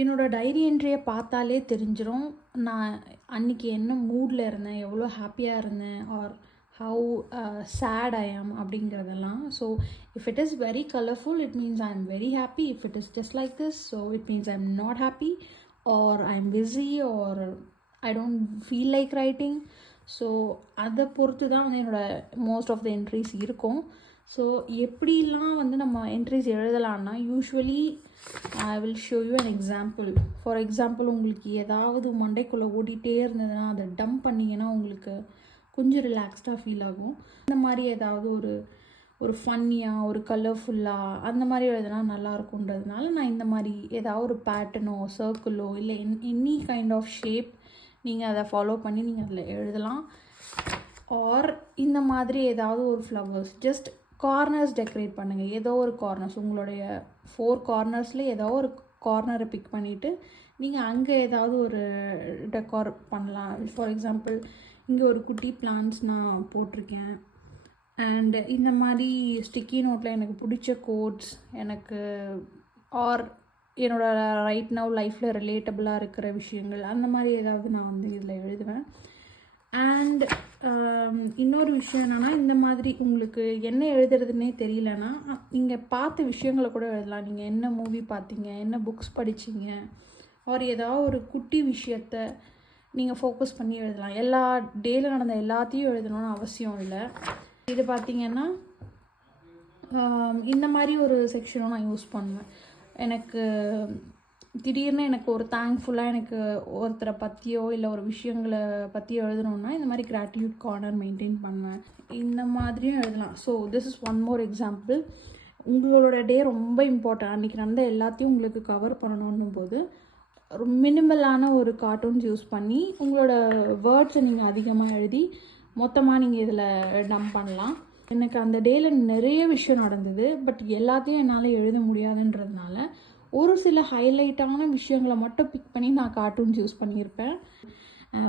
என்னோடய டைரி என்ட்ரியை பார்த்தாலே தெரிஞ்சிடும் நான் அன்றைக்கி என்ன மூடில் இருந்தேன், எவ்வளோ ஹாப்பியாக இருந்தேன், R how chat I am அப்படிங்கிறதெல்லாம். So if it is very colourful it means I am very happy. If it is just like this so it means I am not happy or I am busy or I don't feel like writing. So அதை பொறுத்து தான் வந்து என்னோடய most of the entries இருக்கும். So எப்படிலாம் வந்து நம்ம entries எழுதலான்னா usually I will show you an example. For example உங்களுக்கு ஏதாவது மண்டைக்குள்ளே ஓடிட்டே இருந்ததுன்னா அதை டம்ப் பண்ணிங்கன்னா உங்களுக்கு கொஞ்சம் ரிலாக்ஸ்டாக ஃபீல் ஆகும். இந்த மாதிரி ஏதாவது ஒரு ஃபன்னியாக ஒரு கலர்ஃபுல்லாக அந்த மாதிரி எழுதுனா நல்லாயிருக்குன்றதுனால நான் இந்த மாதிரி ஏதாவது ஒரு பேட்டர்னோ சர்க்கிளோ இல்லை எனி கைண்ட் ஆஃப் ஷேப் நீங்கள் அதை ஃபாலோ பண்ணி நீங்கள் அதில் எழுதலாம். ஆர் இந்த மாதிரி ஏதாவது ஒரு ஃப்ளவர்ஸ் ஜஸ்ட் கார்னர்ஸ் டெக்கரேட் பண்ணுங்கள். ஏதோ ஒரு கார்னர்ஸ் உங்களுடைய 4 கார்னர்ஸில் ஏதோ ஒரு கார்னரை பிக் பண்ணிவிட்டு நீங்கள் அங்கே ஏதாவது ஒரு டெக்கார் பண்ணலாம். ஃபார் எக்ஸாம்பிள் இங்கே ஒரு குட்டி பிளான்ஸ் நான் போட்டிருக்கேன். அண்டு இந்த மாதிரி ஸ்டிக்கி நோட்டில் எனக்கு பிடிச்ச கோட்ஸ் எனக்கு ஆர் என்னோடய ரைட் நவ் லைஃப்பில் ரிலேட்டபுளாக இருக்கிற விஷயங்கள் அந்த மாதிரி ஏதாவது நான் வந்து இதில் எழுதுவேன். அண்ட் இன்னொரு விஷயம் என்னென்னா இந்த மாதிரி உங்களுக்கு என்ன எழுதுறதுன்னே தெரியலனா நீங்கள் பார்த்த விஷயங்களை கூட எழுதலாம். நீங்கள் என்ன மூவி பார்த்தீங்க, என்ன புக்ஸ் படிச்சிங்க, ஆர் ஏதாவது ஒரு குட்டி விஷயத்தை நீங்கள் ஃபோக்கஸ் பண்ணி எழுதலாம். எல்லா டேயில் நடந்த எல்லாத்தையும் எழுதணும்னு அவசியம் இல்லை. இது பார்த்திங்கன்னா இந்த மாதிரி ஒரு செக்ஷனும் நான் யூஸ் பண்ணுவேன். எனக்கு திடீர்னு எனக்கு ஒரு தேங்க்ஃபுல்லாக எனக்கு ஒருத்தரை பற்றியோ இல்லை ஒரு விஷயங்களை பற்றியோ எழுதணுன்னா இந்த மாதிரி கிராட்டிடியூட் கார்னர் மெயின்டைன் பண்ணுவேன். இந்த மாதிரியும் எழுதலாம். So this is one more example. உங்களோட டே ரொம்ப இம்பார்ட்டன்ட். அன்றைக்கி நடந்த எல்லாத்தையும் உங்களுக்கு கவர் பண்ணணும் போது மினிமலான ஒரு கார்ட்டூன்ஸ் யூஸ் பண்ணி உங்களோட வேர்ட்ஸை நீங்கள் அதிகமாக எழுதி மொத்தமாக நீங்கள் இதில் டம்ப் பண்ணலாம். எனக்கு அந்த டேயில் நிறைய விஷயம் நடந்தது. பட் எல்லாத்தையும் என்னால் எழுத முடியாதுன்றதுனால ஒரு சில ஹைலைட்டான விஷயங்களை மட்டும் பிக் பண்ணி நான் கார்ட்டூன்ஸ் யூஸ் பண்ணியிருப்பேன்.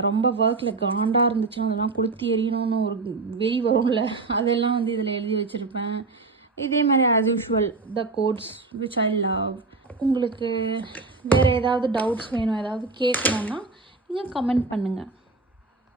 ரொம்ப ஒர்க்கில் காண்டாக இருந்துச்சுன்னா அதெல்லாம் கொளுத்தி எறியணும்னு ஒரு வெறி வரும்ல, அதெல்லாம் வந்து இதில் எழுதி வச்சுருப்பேன். இதே மாதிரி as usual the quotes which I love. உங்களுக்கு வேறு ஏதாவது டவுட்ஸ் வேணும், ஏதாவது கேட்கணுன்னா நீங்கள் கமெண்ட் பண்ணுங்கள்.